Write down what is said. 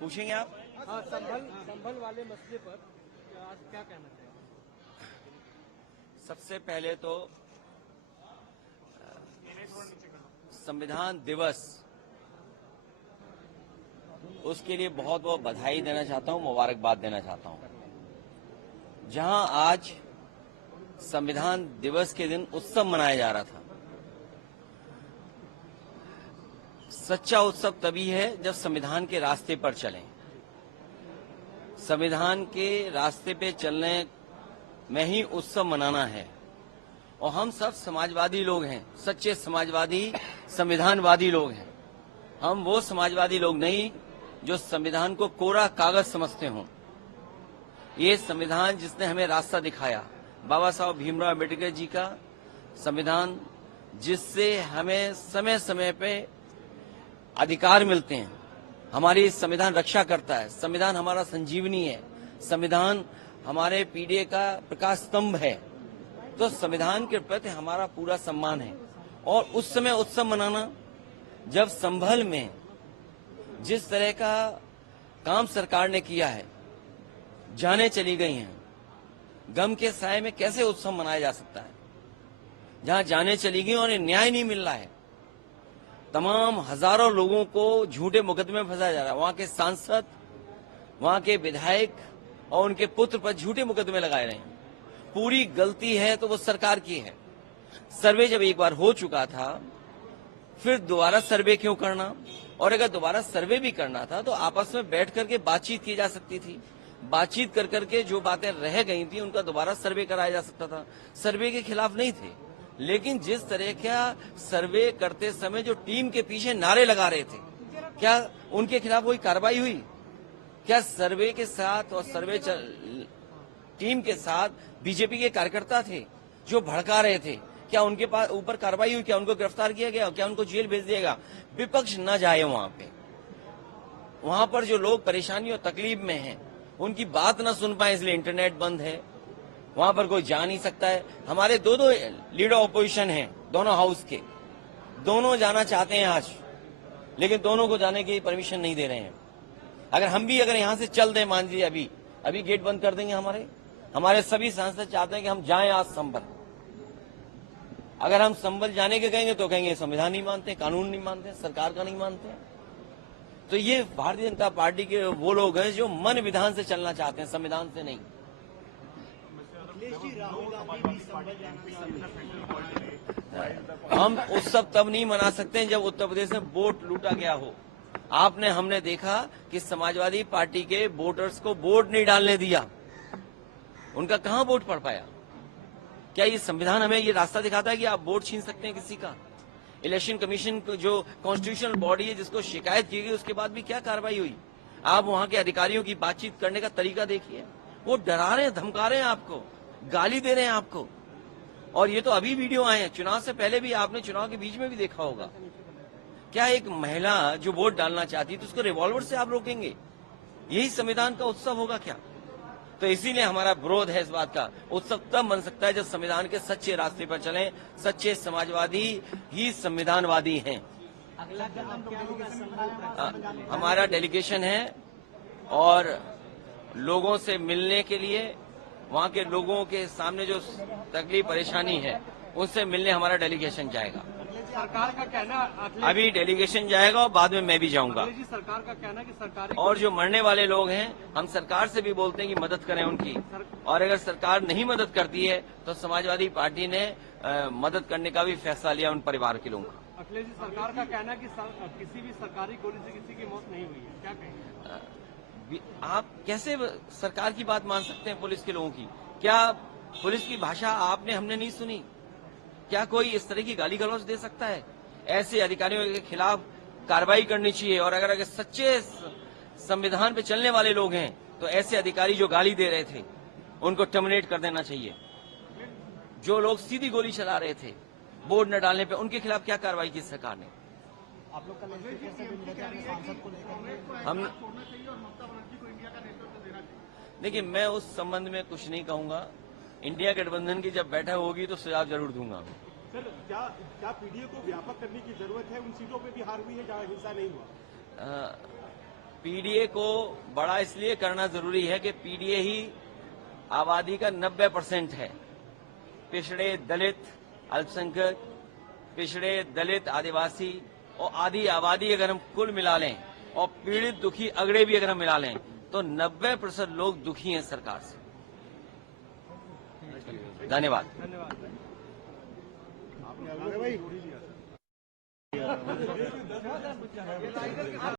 पूछेंगे आप? हाँ, संभल वाले मसले पर आज क्या कहना चाहिए? सबसे पहले तो संविधान दिवस, उसके लिए बहुत बहुत बधाई देना चाहता हूं, मुबारकबाद देना चाहता हूं। जहां आज संविधान दिवस के दिन उत्सव मनाया जा रहा था, सच्चा उत्सव तभी है जब संविधान के रास्ते पर चलें। संविधान के रास्ते पे चलने में ही उत्सव मनाना है। और हम सब समाजवादी लोग हैं, सच्चे समाजवादी, संविधानवादी लोग हैं। हम वो समाजवादी लोग नहीं जो संविधान को कोरा कागज समझते हों। ये संविधान जिसने हमें रास्ता दिखाया, बाबा साहब भीमराव अम्बेडकर जी का संविधान, जिससे हमें समय समय पे अधिकार मिलते हैं। हमारी संविधान रक्षा करता है। संविधान हमारा संजीवनी है। संविधान हमारे पीढ़ी का प्रकाश स्तंभ है। तो संविधान के प्रति हमारा पूरा सम्मान है। और उस समय उत्सव मनाना, जब संभल में जिस तरह का काम सरकार ने किया है, जाने चली गई हैं, गम के साए में कैसे उत्सव मनाया जा सकता है? जहां जाने चली गई और न्याय नहीं मिल रहा है, तमाम हजारों लोगों को झूठे मुकदमे में फंसाया जा रहा है। वहां के सांसद, वहां के विधायक और उनके पुत्र पर झूठे मुकदमे लगाए रहे हैं। पूरी गलती है तो वो सरकार की है। सर्वे जब एक बार हो चुका था, फिर दोबारा सर्वे क्यों करना? और अगर दोबारा सर्वे भी करना था तो आपस में बैठ करके बातचीत की जा सकती थी। बातचीत कर करके जो बातें रह गई थी उनका दोबारा सर्वे कराया जा सकता था। सर्वे के खिलाफ नहीं थे, लेकिन जिस तरह का सर्वे करते समय जो टीम के पीछे नारे लगा रहे थे, क्या उनके खिलाफ कोई कार्रवाई हुई? क्या सर्वे के साथ और सर्वे टीम के साथ बीजेपी के कार्यकर्ता थे जो भड़का रहे थे? क्या उनके पास ऊपर कार्रवाई हुई? क्या उनको गिरफ्तार किया गया? क्या उनको जेल भेज दिया गया? विपक्ष न जाए वहां पे। वहां पर जो लोग परेशानी और तकलीफ में हैं, उनकी बात न सुन पाए, इसलिए इंटरनेट बंद है। वहां पर कोई जा नहीं सकता है। हमारे दो लीडर ऑपोजिशन हैं, दोनों हाउस के, दोनों जाना चाहते हैं आज, लेकिन दोनों को जाने की परमिशन नहीं दे रहे हैं। अगर हम भी यहां से चल दें, मान लीजिए अभी गेट बंद कर देंगे, हमारे सभी सांसद चाहते हैं कि हम जाएं आज संभल। अगर हम संभल जाने के कहेंगे तो कहेंगे संविधान नहीं मानते, कानून नहीं मानते, सरकार का नहीं मानते। तो ये भारतीय जनता पार्टी के वो लोग हैं जो मन विधान से चलना चाहते हैं, संविधान से नहीं। हम उत्सव तब नहीं मना सकते जब उत्तर प्रदेश में वोट लूटा गया हो। हमने देखा कि समाजवादी पार्टी के वोटर्स को वोट नहीं डालने दिया। उनका कहां वोट पड़ पाया? क्या ये संविधान हमें ये रास्ता दिखाता है कि आप वोट छीन सकते हैं किसी का? इलेक्शन कमीशन जो कॉन्स्टिट्यूशनल बॉडी है, जिसको शिकायत की गई, उसके बाद भी क्या कार्रवाई हुई? आप वहां के अधिकारियों की बातचीत करने का तरीका देखिए। वो डरा रहे हैं, धमका रहे हैं आपको, गाली दे रहे हैं आपको। और ये तो अभी वीडियो आए हैं, चुनाव से पहले भी आपने चुनाव के बीच में भी देखा होगा। क्या एक महिला जो वोट डालना चाहती है तो उसको रिवॉल्वर से आप रोकेंगे? यही संविधान का उत्सव होगा क्या? तो इसीलिए हमारा विरोध है इस बात का। उत्सव तब बन सकता है जब संविधान के सच्चे रास्ते पर चलें। सच्चे समाजवादी ही संविधानवादी हैं। हमारा डेलीगेशन है और लोगों से मिलने के लिए, वहां के लोगों के सामने जो तकलीफ परेशानी है उससे मिलने हमारा डेलीगेशन जाएगा। सरकार का कहना, अभी डेलीगेशन जाएगा और बाद में मैं भी जाऊंगा। सरकार का कहना कि सरकारी और जो मरने वाले लोग हैं, हम सरकार से भी बोलते हैं कि मदद करें उनकी। और अगर सरकार नहीं मदद करती है तो समाजवादी पार्टी ने मदद करने का भी फैसला लिया उन परिवार के लोगों का। अखिलेश जी, सरकार का कहना कि किसी भी सरकारी गोली से किसी की मौत नहीं हुई है, क्या कहेंगे? आप कैसे सरकार की बात मान सकते हैं पुलिस के लोगों की? क्या पुलिस की भाषा हमने नहीं सुनी? क्या कोई इस तरह की गाली गलौज दे सकता है? ऐसे अधिकारियों के खिलाफ कार्रवाई करनी चाहिए। और अगर सच्चे संविधान पे चलने वाले लोग हैं तो ऐसे अधिकारी जो गाली दे रहे थे उनको टर्मिनेट कर देना चाहिए। जो लोग सीधी गोली चला रहे थे वोट न डालने पे, उनके खिलाफ क्या कार्रवाई की सरकार ने? आप लोग हम देखिए, मैं उस संबंध में कुछ नहीं कहूंगा। इंडिया गठबंधन की जब बैठक होगी तो सुझाव जरूर दूंगा। सर, क्या पीडीए को व्यापक करने की जरूरत है? उन सीटों पे भी हार हुई है जहां हिंसा नहीं हुआ। पीडीए को बड़ा इसलिए करना जरूरी है कि पीडीए ही आबादी का 90% है। पिछड़े, दलित, अल्पसंख्यक, पिछड़े, दलित, आदिवासी और आधी आबादी अगर हम कुल मिला लें और पीड़ित, दुखी, अगड़े भी अगर हम मिला लें तो 90% लोग दुखी हैं सरकार से। धन्यवाद। धन्यवाद। आपने भाई